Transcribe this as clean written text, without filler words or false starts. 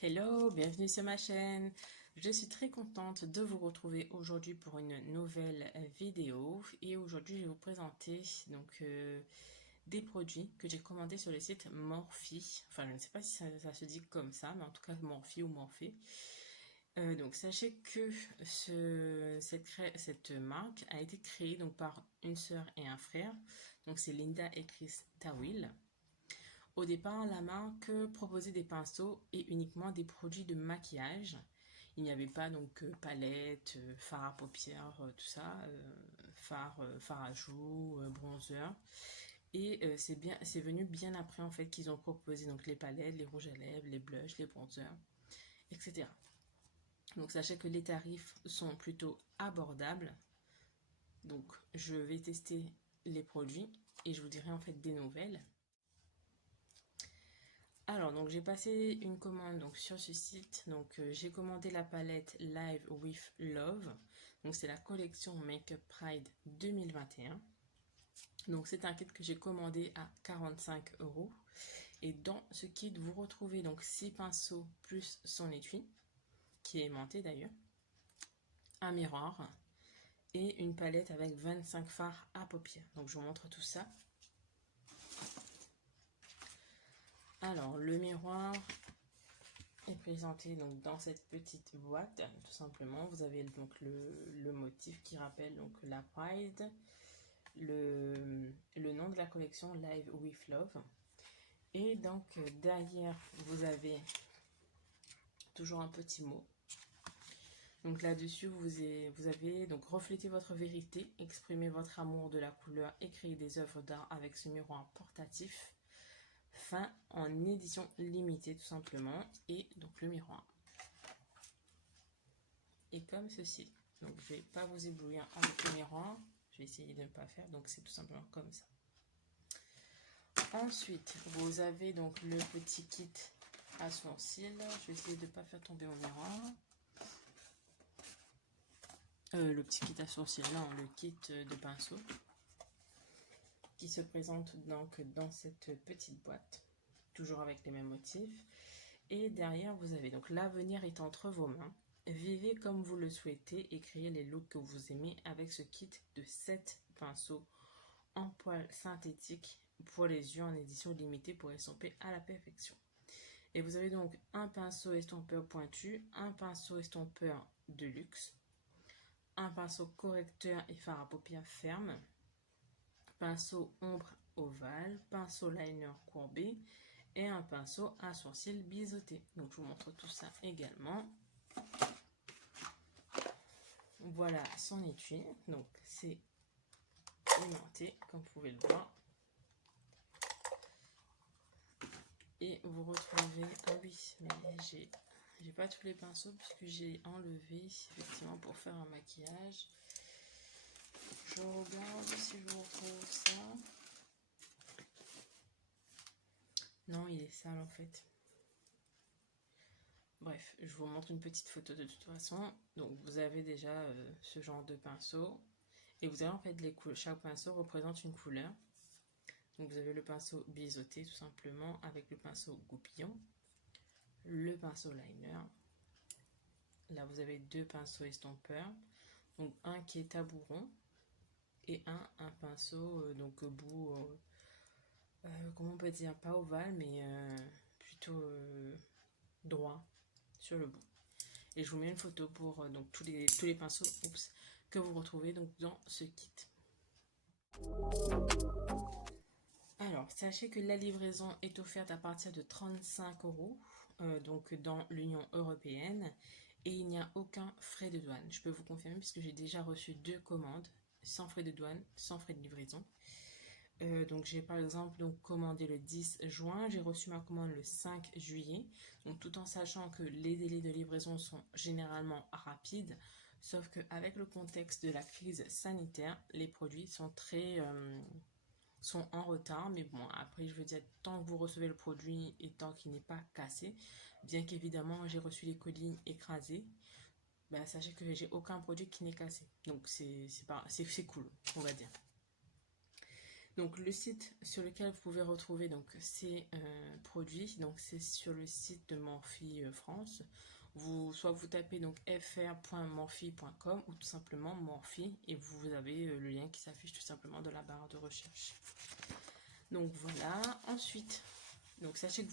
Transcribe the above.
Hello, bienvenue sur ma chaîne. Je suis très contente de vous retrouver aujourd'hui pour une nouvelle vidéo et aujourd'hui je vais vous présenter des produits que j'ai commandés sur le site Morphe. Enfin, je ne sais pas si ça se dit comme ça, mais en tout cas Morphe ou Morphée. Donc sachez que cette marque a été créée donc par une sœur et un frère. Donc c'est Linda et Chris Tawil. Au départ, la marque proposait des pinceaux et uniquement des produits de maquillage. Il n'y avait pas donc palette, fard à paupières, tout ça, fard à joues, bronzer. Et c'est venu bien après en fait qu'ils ont proposé donc les palettes, les rouges à lèvres, les blushs, les bronzers, etc. Donc sachez que les tarifs sont plutôt abordables. Donc je vais tester les produits et je vous dirai en fait des nouvelles. Alors, donc j'ai passé une commande donc, sur ce site. Donc, j'ai commandé la palette Live with Love. Donc, c'est la collection Makeup Pride 2021. Donc, c'est un kit que j'ai commandé à 45 €. Et dans ce kit, vous retrouvez donc 6 pinceaux plus son étui, qui est aimanté d'ailleurs, un miroir et une palette avec 25 fards à paupières. Donc, je vous montre tout ça. Alors, le miroir est présenté donc dans cette petite boîte. Tout simplement, vous avez donc le motif qui rappelle donc la Pride, le nom de la collection Live with Love. Et donc derrière, vous avez toujours un petit mot. Donc là-dessus, vous avez donc reflété votre vérité, exprimez votre amour de la couleur et créer des œuvres d'art avec ce miroir portatif. Fin en édition limitée tout simplement. Et donc le miroir est comme ceci. Donc je vais pas vous éblouir avec le miroir. Je vais essayer de ne pas faire. Donc c'est tout simplement comme ça. Ensuite, vous avez donc le petit kit à sourcils. Je vais essayer de ne pas faire tomber mon miroir. Le petit kit à sourcils, non, le kit de pinceau qui se présente donc dans cette petite boîte, toujours avec les mêmes motifs. Et derrière, vous avez donc l'avenir est entre vos mains. Vivez comme vous le souhaitez et créez les looks que vous aimez avec ce kit de 7 pinceaux en poils synthétique pour les yeux en édition limitée pour estomper à la perfection. Et vous avez donc un pinceau estompeur pointu, un pinceau estompeur de luxe, un pinceau correcteur et fard à paupières ferme, pinceau ombre ovale, pinceau liner courbé et un pinceau à sourcils biseauté. Donc je vous montre tout ça également. Voilà son étui. Donc c'est aimanté comme vous pouvez le voir. Et vous retrouvez, ah oui, mais j'ai pas tous les pinceaux puisque j'ai enlevé effectivement pour faire un maquillage. Je regarde si je retrouve ça. Non, il est sale en fait. Bref, je vous montre une petite photo de toute façon. Donc vous avez déjà ce genre de pinceau. Et vous avez en fait chaque pinceau représente une couleur. Donc vous avez le pinceau biseauté tout simplement avec le pinceau goupillon, le pinceau liner. Là vous avez deux pinceaux estompeurs, donc un qui est tabouron et un pinceau donc bout, comment on peut dire, pas ovale mais plutôt droit sur le bout. Et je vous mets une photo pour donc tous les pinceaux que vous retrouvez donc dans ce kit. Alors, sachez que la livraison est offerte à partir de 35 €, donc dans l'Union européenne, et il n'y a aucun frais de douane. Je peux vous confirmer puisque j'ai déjà reçu 2 commandes sans frais de douane, sans frais de livraison. Donc j'ai par exemple commandé le 10 juin, j'ai reçu ma commande le 5 juillet, donc tout en sachant que les délais de livraison sont généralement rapides, sauf qu'avec le contexte de la crise sanitaire, les produits sont en retard, mais bon, après je veux dire, tant que vous recevez le produit et tant qu'il n'est pas cassé, bien qu'évidemment j'ai reçu les colis écrasés, ben, sachez que j'ai aucun produit qui n'est cassé, donc c'est cool, on va dire. Donc le site sur lequel vous pouvez retrouver donc ces produits, donc c'est sur le site de Morphy France. Soit vous tapez donc fr.morphy.com ou tout simplement Morphy et vous avez le lien qui s'affiche tout simplement dans la barre de recherche. Donc voilà. Ensuite, donc sachez que